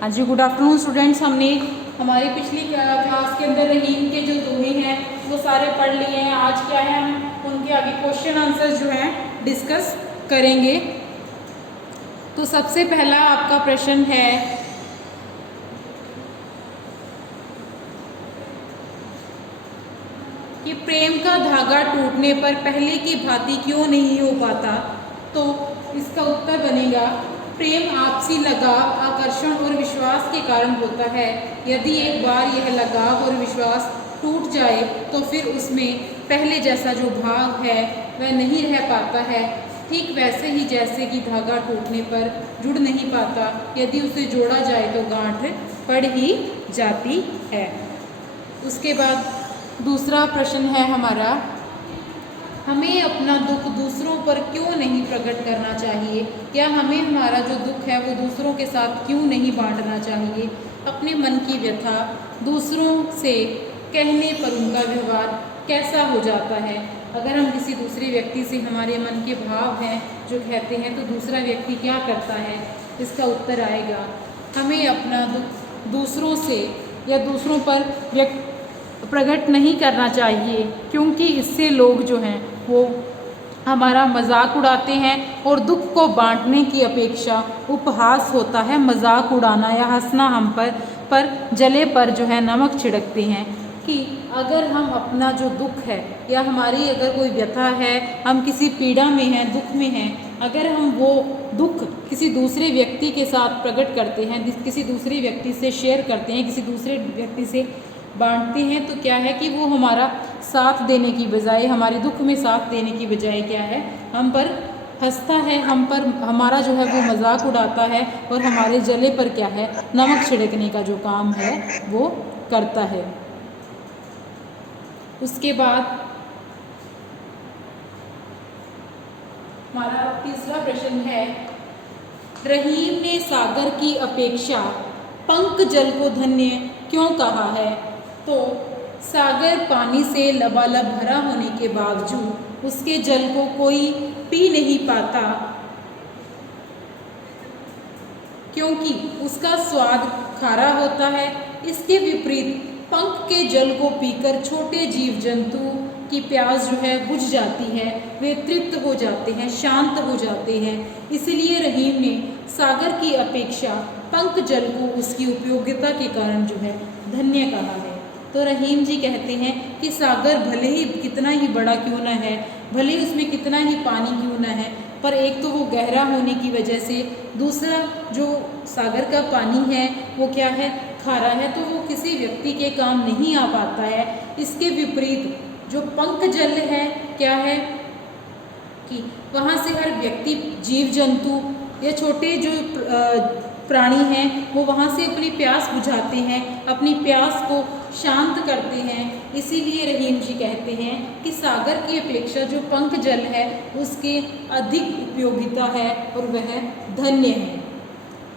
हाँ जी, good afternoon students. हमने हमारी पिछली क्लास के अंदर रहीम के जो दोहे हैं वो सारे पढ़ लिए हैं। आज क्या है, हम उनके आगे क्वेश्चन आंसर जो हैं डिस्कस करेंगे। तो सबसे पहला आपका प्रश्न है कि प्रेम का धागा टूटने पर पहले की भांति क्यों नहीं हो पाता। तो इसका उत्तर बनेगा, प्रेम आपसी लगाव, आकर्षण और विश्वास के कारण होता है। यदि एक बार यह लगाव और विश्वास टूट जाए तो फिर उसमें पहले जैसा जो भाव है वह नहीं रह पाता है। ठीक वैसे ही जैसे कि धागा टूटने पर जुड़ नहीं पाता, यदि उसे जोड़ा जाए तो गांठ पड़ ही जाती है। उसके बाद दूसरा प्रश्न है हमारा, हमें अपना दुख दूसरों पर क्यों नहीं प्रकट करना चाहिए, या हमें हमारा जो दुख है वो दूसरों के साथ क्यों नहीं बांटना चाहिए। अपने मन की व्यथा दूसरों से कहने पर उनका व्यवहार कैसा हो जाता है। अगर हम किसी दूसरे व्यक्ति से हमारे मन के भाव हैं जो कहते हैं तो दूसरा व्यक्ति क्या करता है। इसका उत्तर आएगा, हमें अपना दुख दूसरों से या दूसरों पर प्रकट नहीं करना चाहिए, क्योंकि इससे लोग जो हैं वो हमारा मजाक उड़ाते हैं और दुख को बांटने की अपेक्षा उपहास होता है। मजाक उड़ाना या हंसना हम पर जले पर जो है नमक छिड़कते हैं। कि अगर हम अपना जो दुख है या हमारी अगर कोई व्यथा है, हम किसी पीड़ा में हैं, दुख में हैं, अगर हम वो दुख किसी दूसरे व्यक्ति के साथ प्रकट करते हैं, किसी दूसरे व्यक्ति से शेयर करते हैं, किसी दूसरे व्यक्ति से बांटते हैं, तो क्या है कि वो हमारा साथ देने की बजाय, हमारे दुख में साथ देने की बजाय क्या है, हम पर हंसता है, हम पर हमारा जो है वो मजाक उड़ाता है और हमारे जले पर क्या है, नमक छिड़कने का जो काम है वो करता है। उसके बाद हमारा तीसरा प्रश्न है, रहीम ने सागर की अपेक्षा पंक जल को धन्य क्यों कहा है। तो सागर पानी से लबालब भरा होने के बावजूद उसके जल को कोई पी नहीं पाता, क्योंकि उसका स्वाद खारा होता है। इसके विपरीत पंख के जल को पीकर छोटे जीव जंतु की प्यास जो है बुझ जाती है, वे तृप्त हो जाते हैं, शांत हो जाते हैं। इसलिए रहीम ने सागर की अपेक्षा पंख जल को उसकी उपयोगिता के कारण जो है धन्य कहा है। तो रहीम जी कहते हैं कि सागर भले ही कितना ही बड़ा क्यों ना है, भले ही उसमें कितना ही पानी क्यों ना है, पर एक तो वो गहरा होने की वजह से, दूसरा जो सागर का पानी है वो क्या है, खारा है, तो वो किसी व्यक्ति के काम नहीं आ पाता है। इसके विपरीत जो पंख जल है क्या है कि वहाँ से हर व्यक्ति, जीव जंतु या छोटे जो प्राणी हैं वो वहाँ से अपनी प्यास बुझाते हैं, अपनी प्यास को शांत करते हैं। इसीलिए रहीम जी कहते हैं कि सागर की अपेक्षा जो पंख जल है उसके अधिक उपयोगिता है और वह धन्य है।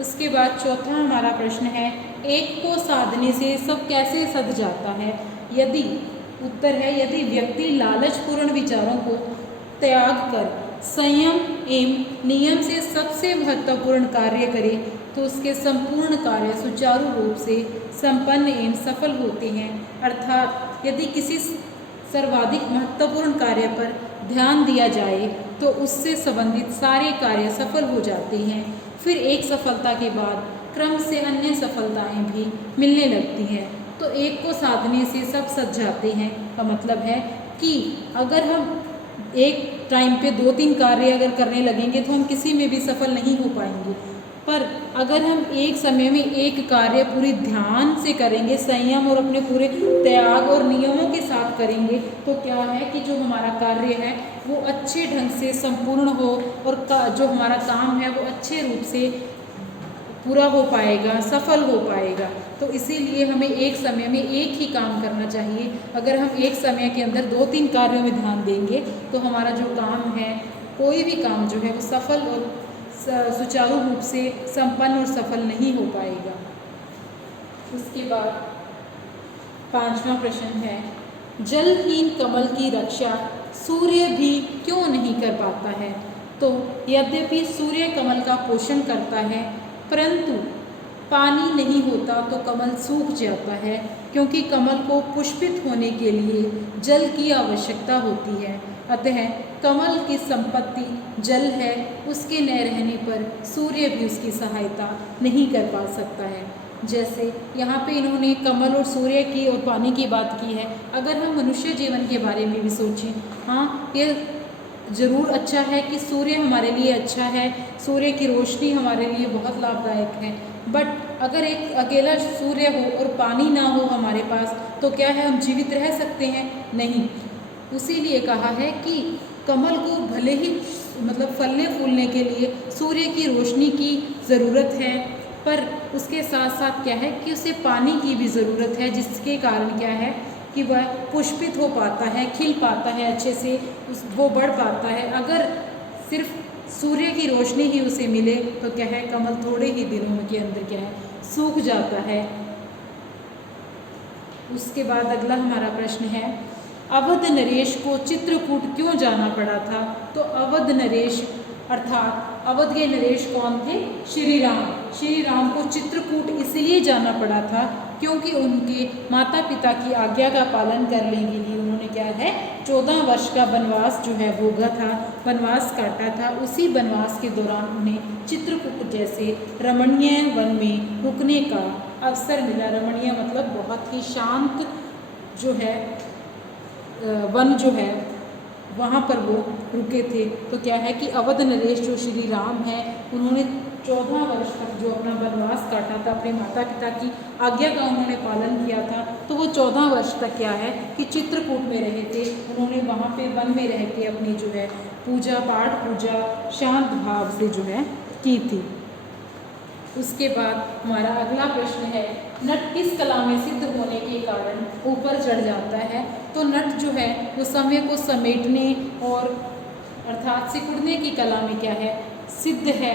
उसके बाद चौथा हमारा प्रश्न है, एक को साधने से सब कैसे सध जाता है। यदि उत्तर है, यदि व्यक्ति लालचपूर्ण विचारों को त्याग कर संयम एवं नियम से सबसे महत्वपूर्ण कार्य करे तो उसके संपूर्ण कार्य सुचारू रूप से संपन्न एवं सफल होते हैं। अर्थात यदि किसी सर्वाधिक महत्वपूर्ण कार्य पर ध्यान दिया जाए तो उससे संबंधित सारे कार्य सफल हो जाते हैं। फिर एक सफलता के बाद क्रम से अन्य सफलताएं भी मिलने लगती हैं। तो एक को साधने से सब सध जाते हैं का मतलब है कि अगर हम एक टाइम पे 2-3 कार्य अगर करने लगेंगे तो हम किसी में भी सफल नहीं हो पाएंगे, पर अगर हम एक समय में एक कार्य पूरी ध्यान से करेंगे, संयम और अपने पूरे त्याग और नियमों के साथ करेंगे, तो क्या है कि जो हमारा कार्य है वो अच्छे ढंग से संपूर्ण हो और जो हमारा काम है वो अच्छे रूप से पूरा हो पाएगा, सफल हो पाएगा। तो इसीलिए हमें एक समय में एक ही काम करना चाहिए। अगर हम एक समय के अंदर 2-3 कार्यों में ध्यान देंगे तो हमारा जो काम है, कोई भी काम जो है वो सफल और सुचारू रूप से संपन्न और सफल नहीं हो पाएगा। उसके बाद 5वां प्रश्न है, जलहीन कमल की रक्षा सूर्य भी क्यों नहीं कर पाता है। तो यद्यपि सूर्य कमल का पोषण करता है, परंतु पानी नहीं होता तो कमल सूख जाता है, क्योंकि कमल को पुष्पित होने के लिए जल की आवश्यकता होती है। अतः कमल की संपत्ति जल है, उसके न रहने पर सूर्य भी उसकी सहायता नहीं कर पा सकता है। जैसे यहाँ पे इन्होंने कमल और सूर्य की और पानी की बात की है। अगर हम मनुष्य जीवन के बारे में भी सोचें, हाँ, ये ज़रूर अच्छा है कि सूर्य हमारे लिए अच्छा है, सूर्य की रोशनी हमारे लिए बहुत लाभदायक है। बट अगर एक अकेला सूर्य हो और पानी ना हो हमारे पास, तो क्या है, हम जीवित रह सकते हैं? नहीं। उसीलिए कहा है कि कमल को भले ही मतलब फलने फूलने के लिए सूर्य की रोशनी की ज़रूरत है, पर उसके साथ साथ क्या है कि उसे पानी की भी ज़रूरत है, जिसके कारण क्या है कि वह पुष्पित हो पाता है, खिल पाता है, अच्छे से वो बढ़ पाता है। अगर सिर्फ सूर्य की रोशनी ही उसे मिले तो क्या है, कमल थोड़े ही दिनों के अंदर क्या है, सूख जाता है। उसके बाद अगला हमारा प्रश्न है, अवध नरेश को चित्रकूट क्यों जाना पड़ा था? तो अवध नरेश अर्थात अवध के नरेश कौन थे? श्री राम। श्री राम को चित्रकूट इसलिए जाना पड़ा था क्योंकि उनके माता पिता की आज्ञा का पालन करने के लिए उन्होंने क्या है, 14 वर्ष का वनवास जो है भोगा था, वनवास काटा था। उसी वनवास के दौरान उन्हें चित्रकूट जैसे रमणीय वन में रुकने का अवसर मिला। रमणीय मतलब बहुत ही शांत जो है वन जो है, वहाँ पर वो रुके थे। तो क्या है कि अवध नरेश जो श्री राम है, उन्होंने 14 वर्ष तक जो अपना वनवास काटा था, अपने माता पिता की आज्ञा का उन्होंने पालन किया था, तो वो 14 वर्ष तक क्या है कि चित्रकूट में रहे थे। उन्होंने वहाँ पे वन में रह के अपनी जो है पूजा पाठ, पूजा शांत भाव से जो है की थी। उसके बाद हमारा अगला प्रश्न है, नट किस कला में सिद्ध होने के कारण ऊपर चढ़ जाता है? तो नट जो है वो समय को समेटने और अर्थात सिकुड़ने की कला में क्या है, सिद्ध है,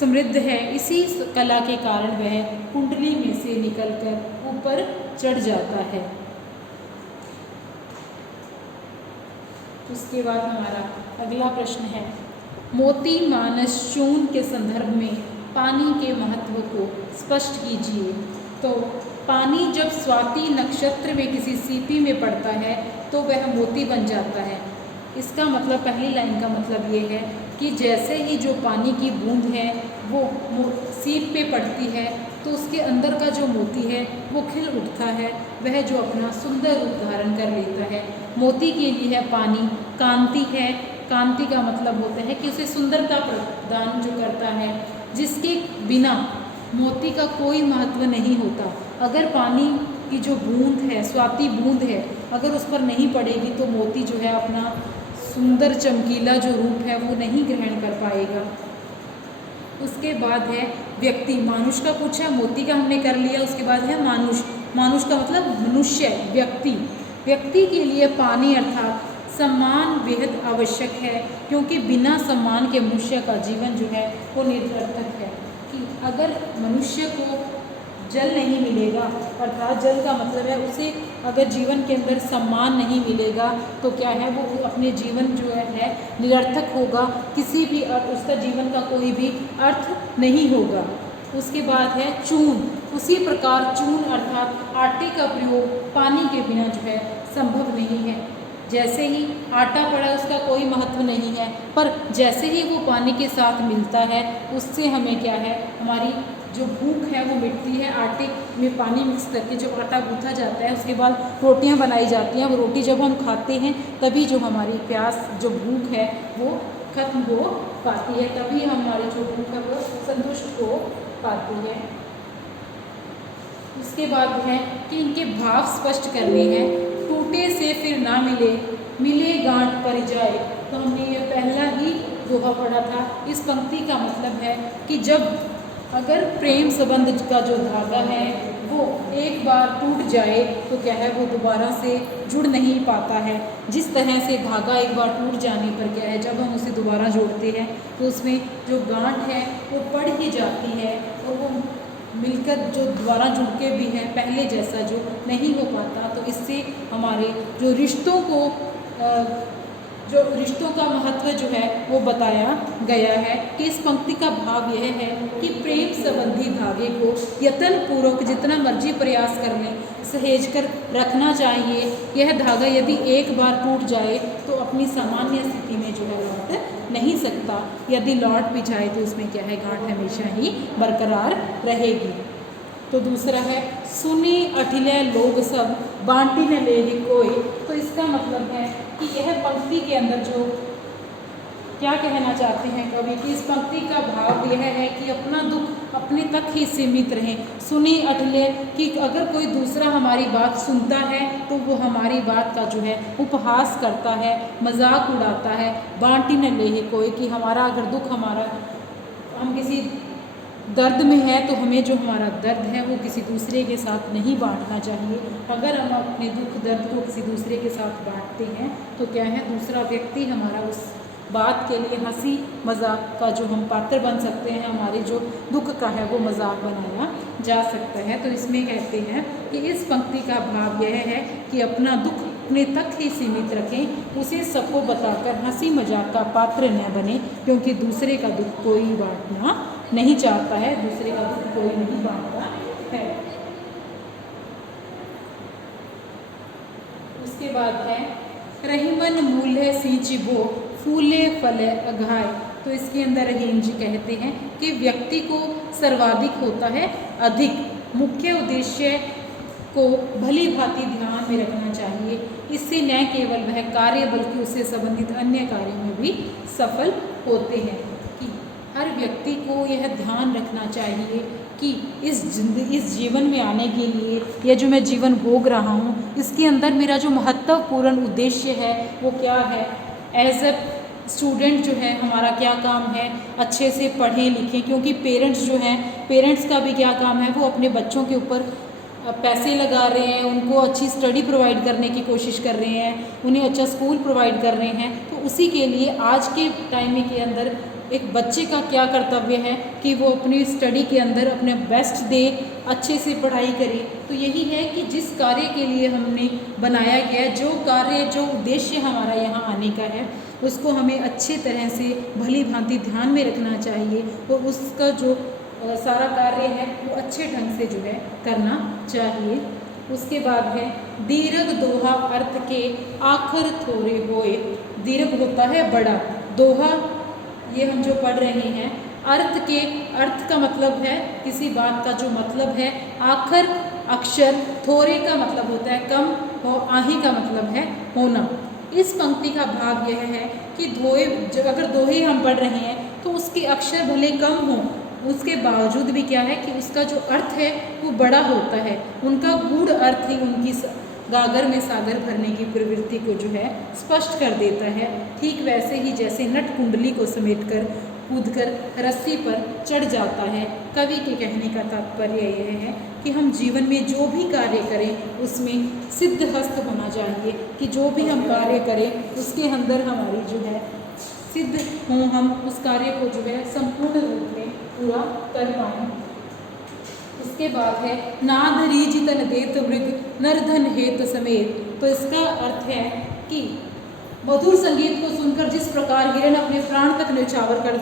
समृद्ध है। इसी कला के कारण वह कुंडली में से निकलकर ऊपर चढ़ जाता है। उसके बाद हमारा अगला प्रश्न है, मोती मानस चूर्ण के संदर्भ में पानी के महत्व को स्पष्ट कीजिए। तो पानी जब स्वाति नक्षत्र में किसी सीपी में पड़ता है तो वह मोती बन जाता है। इसका मतलब, पहली लाइन का मतलब ये है कि जैसे ही जो पानी की बूंद है वो सीप पे पड़ती है तो उसके अंदर का जो मोती है वो खिल उठता है, वह जो अपना सुंदर रूप धारण कर लेता है। मोती के लिए है पानी कांति है। कांति का मतलब होता है कि उसे सुंदरता प्रदान जो करता है, जिसके बिना मोती का कोई महत्व नहीं होता। अगर पानी की जो बूंद है, स्वाति बूंद है, अगर उस पर नहीं पड़ेगी तो मोती जो है अपना सुंदर चमकीला जो रूप है वो नहीं ग्रहण कर पाएगा। उसके बाद है व्यक्ति। मानुष का पूछा, मोती का हमने कर लिया। उसके बाद है मानुष। मानुष का मतलब मनुष्य, व्यक्ति। व्यक्ति के लिए पानी अर्थात सम्मान बेहद आवश्यक है, क्योंकि बिना सम्मान के मनुष्य का जीवन जो है वो निरर्थक है। कि अगर मनुष्य को जल नहीं मिलेगा, अर्थात जल का मतलब है उसे अगर जीवन के अंदर सम्मान नहीं मिलेगा तो क्या है, वो अपने जीवन जो है निरर्थक होगा, किसी भी उसका जीवन का कोई भी अर्थ नहीं होगा। उसके बाद है चूर्ण। उसी प्रकार चूर्ण अर्थात आटे का प्रयोग पानी के बिना जो है संभव नहीं है। जैसे ही आटा पड़ा उसका कोई महत्व नहीं है, पर जैसे ही वो पानी के साथ मिलता है उससे हमें क्या है, हमारी जो भूख है वो मिटती है। आटे में पानी मिक्स करके जो आटा गूंथा जाता है, उसके बाद रोटियां बनाई जाती हैं। वो रोटी जब हम खाते हैं तभी जो हमारी प्यास, जो भूख है वो खत्म हो पाती है, तभी हमारी जो भूख है वो संतुष्ट हो पाती है। उसके बाद है कि इनके भाव स्पष्ट करने हैं। टूटे से फिर ना मिले, मिले गांठ पर जाए। तो हमने ये पहला ही दोहा पढ़ा था। इस पंक्ति का मतलब है कि जब अगर प्रेम संबंध का जो धागा है वो एक बार टूट जाए तो क्या है, वो दोबारा से जुड़ नहीं पाता है। जिस तरह से धागा एक बार टूट जाने पर क्या है, जब हम उसे दोबारा जोड़ते हैं तो उसमें जो गांठ है वो पड़ ही जाती है और वो मिलकर जो दोबारा जुड़ के भी है पहले जैसा जो नहीं हो पाता। तो इससे हमारे जो रिश्तों को जो रिश्तों का महत्व जो है वो बताया गया है कि इस पंक्ति का भाव यह है कि प्रेम संबंधी धागे को यत्न पूर्वक जितना मर्जी प्रयास कर लें सहेज कर रखना चाहिए। यह धागा यदि एक बार टूट जाए तो अपनी सामान्य स्थिति में जो है लौट नहीं सकता, यदि लौट भी जाए तो उसमें क्या है गांठ हमेशा ही बरकरार रहेगी। तो दूसरा है सुने अठिले लोग सब बांटी न ले कोई। तो इसका मतलब है कि यह पंक्ति के अंदर जो क्या कहना चाहते हैं कवि कि इस पंक्ति का भाव यह है कि अपना दुख अपने तक ही सीमित रहे। सुनी अठले कि अगर कोई दूसरा हमारी बात सुनता है तो वो हमारी बात का जो है उपहास करता है, मजाक उड़ाता है। बांटी न ले कोई कि हमारा अगर दुख हम किसी दर्द में है तो हमें जो हमारा दर्द है वो किसी दूसरे के साथ नहीं बांटना चाहिए। अगर हम अपने दुख दर्द को किसी दूसरे के साथ बांटते हैं तो क्या है दूसरा व्यक्ति हमारा उस बात के लिए हंसी मजाक का जो हम पात्र बन सकते हैं, हमारे जो दुख का है वो मजाक बनाया जा सकता है। तो इसमें कहते हैं कि इस पंक्ति का भाव यह है कि अपना दुख अपने तक ही सीमित रखें, उसे सबको बताकर हंसी मजाक का पात्र न बने, क्योंकि दूसरे का दुख कोई बांटना नहीं चाहता है, दूसरे का दुख कोई नहीं बांटता है। उसके बाद है रहीमन मूल्य सींचिबो फूले फले अघाय। तो इसके अंदर रहीम जी कहते हैं कि व्यक्ति को सर्वाधिक होता है अधिक, मुख्य उद्देश्य को भली भांति ध्यान में रखना चाहिए। इससे न केवल वह कार्य बल्कि उससे संबंधित अन्य कार्यों में भी सफल होते हैं। कि हर व्यक्ति को यह ध्यान रखना चाहिए कि इस जीवन में आने के लिए यह जो मैं जीवन भोग रहा हूँ इसके अंदर मेरा जो महत्वपूर्ण उद्देश्य है वो क्या है। एज अ स्टूडेंट जो है हमारा क्या काम है, अच्छे से पढ़ें लिखें, क्योंकि पेरेंट्स जो हैं पेरेंट्स का भी क्या काम है वो अपने बच्चों के ऊपर पैसे लगा रहे हैं, उनको अच्छी स्टडी प्रोवाइड करने की कोशिश कर रहे हैं, उन्हें अच्छा स्कूल प्रोवाइड कर रहे हैं। तो उसी के लिए आज के टाइम के अंदर एक बच्चे का क्या कर्तव्य है कि वो अपनी स्टडी के अंदर अपने बेस्ट दे, अच्छे से पढ़ाई करे। तो यही है कि जिस कार्य के लिए हमने बनाया गया है, जो कार्य जो उद्देश्य हमारा यहाँ आने का है उसको हमें अच्छे तरह से भली भांति ध्यान में रखना चाहिए और उसका जो सारा कार्य है वो अच्छे ढंग से जो है करना चाहिए। उसके बाद है दीर्घ दोहा अर्थ के आखिर थोड़े होए। दीर्घ होता है बड़ा, दोहा ये हम जो पढ़ रहे हैं अर्थ का मतलब है किसी बात का जो मतलब है, आखिर अक्षर, थोड़े का मतलब होता है कम और आही का मतलब है होना। इस पंक्ति का भाव यह है कि अगर दोहे हम पढ़ रहे हैं तो उसके अक्षर भले कम हों उसके बावजूद भी क्या है कि उसका जो अर्थ है वो बड़ा होता है। उनका गूढ़ अर्थ ही उनकी गागर में सागर भरने की प्रवृत्ति को जो है स्पष्ट कर देता है। ठीक वैसे ही जैसे नट कुंडली को समेटकर कूदकर रस्सी पर चढ़ जाता है। कवि के कहने का तात्पर्य यह है कि हम जीवन में जो भी कार्य करें उसमें सिद्ध हस्त होना चाहिए, कि जो भी हम कार्य करें उसके अंदर हमारी जो है सिद्ध हों, हम उस कार्य को जो है संपूर्ण रूप में पूरा कर पाएँ। उसके बाद है नाद रीज तन देत मृग नरधन हेत समेत। तो इसका अर्थ है कि मधुर संगीत को सुनकर जिस प्रकार हिरण अपने प्राण तक न्यौछावर कर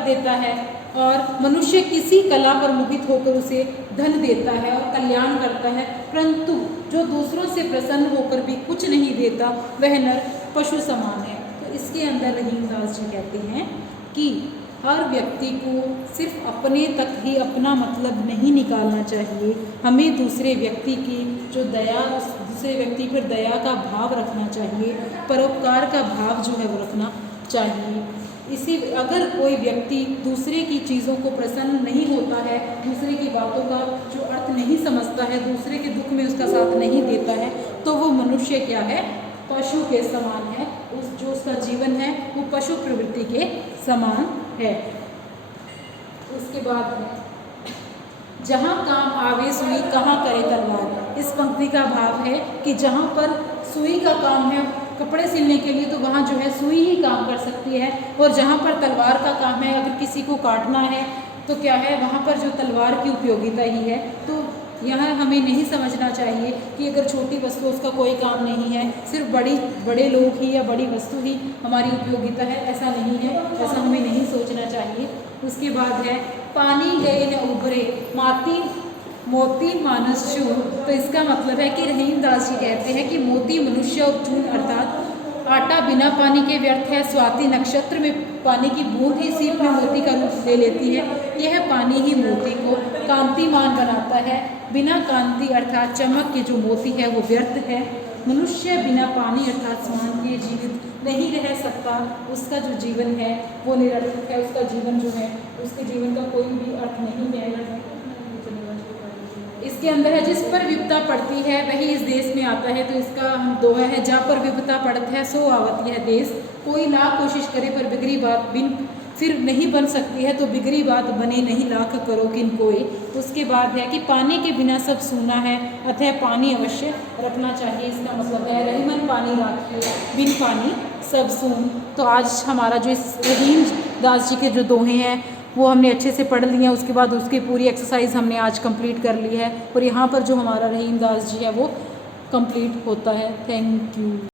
देता है और मनुष्य किसी कला पर मोहित होकर उसे धन देता है और कल्याण करता है, परंतु जो दूसरों से प्रसन्न होकर भी कुछ नहीं देता वह नर पशु समान है। तो इसके अंदर रहीमदास जी कहते हैं कि हर व्यक्ति को सिर्फ अपने तक ही अपना मतलब नहीं निकालना चाहिए, हमें दूसरे व्यक्ति की जो दया, उस दूसरे व्यक्ति पर दया का भाव रखना चाहिए, परोपकार का भाव जो है वो रखना चाहिए। अगर कोई व्यक्ति दूसरे की चीज़ों को प्रसन्न नहीं होता है, दूसरे की बातों का जो अर्थ नहीं समझता है, दूसरे के दुख में उसका साथ नहीं देता है, तो वो मनुष्य क्या है, पशु के समान है। जो उसका जीवन है वो पशु प्रवृत्ति के समान है। उसके बाद जहाँ काम आवे सुई कहाँ करे तलवार। इस पंक्ति का भाव है कि जहाँ पर सुई का काम है कपड़े सिलने के लिए तो वहाँ जो है सुई ही काम कर सकती है, और जहाँ पर तलवार का काम है, अगर किसी को काटना है तो क्या है वहाँ पर जो तलवार की उपयोगिता ही है। तो यह हमें नहीं समझना चाहिए कि अगर छोटी वस्तु उसका कोई काम नहीं है, सिर्फ बड़े लोग ही या बड़ी वस्तु ही हमारी उपयोगिता है, ऐसा नहीं है, ऐसा हमें नहीं सोचना चाहिए। उसके बाद है पानी गए न उभरे मोती मानस चूर। तो इसका मतलब है कि रहीमदास जी कहते हैं कि मोती मनुष्य और चून अर्थात आटा बिना पानी के व्यर्थ है। स्वाति नक्षत्र में पानी की बूंद ही सीप में मोती का रूप ले लेती है। यह पानी ही मोती को कांतिमान बनाता है। बिना कांति अर्थात चमक के जो मोती है वो व्यर्थ है। मनुष्य बिना पानी अर्थात स्नान के जीवित नहीं रह सकता। उसका जो जीवन है वो निरर्थक है, उसका जीवन जो है उसके जीवन का कोई भी अर्थ नहीं है। इसके अंदर है जिस पर विपदा पड़ती है वही इस देश में आता है। तो इसका हम दोहा है जा पर विपदा पड़त है सो आवत यह देश। कोई लाख कोशिश करे पर बिगड़ी बात बिन फिर नहीं बन सकती है, तो बिगड़ी बात बने नहीं लाख करो किन कोई। उसके बाद है कि पानी के बिना सब सूना है, अतः पानी अवश्य रखना चाहिए। इसका मतलब है रहीमन पानी राखिए बिन पानी सब सून। तो आज हमारा जो इस रहीम दास जी के जो दोहे हैं वो हमने अच्छे से पढ़ लिए हैं। उसके बाद उसकी पूरी एक्सरसाइज हमने आज कंप्लीट कर ली है और यहाँ पर जो हमारा रहीम दास जी है वो कंप्लीट होता है। Thank you.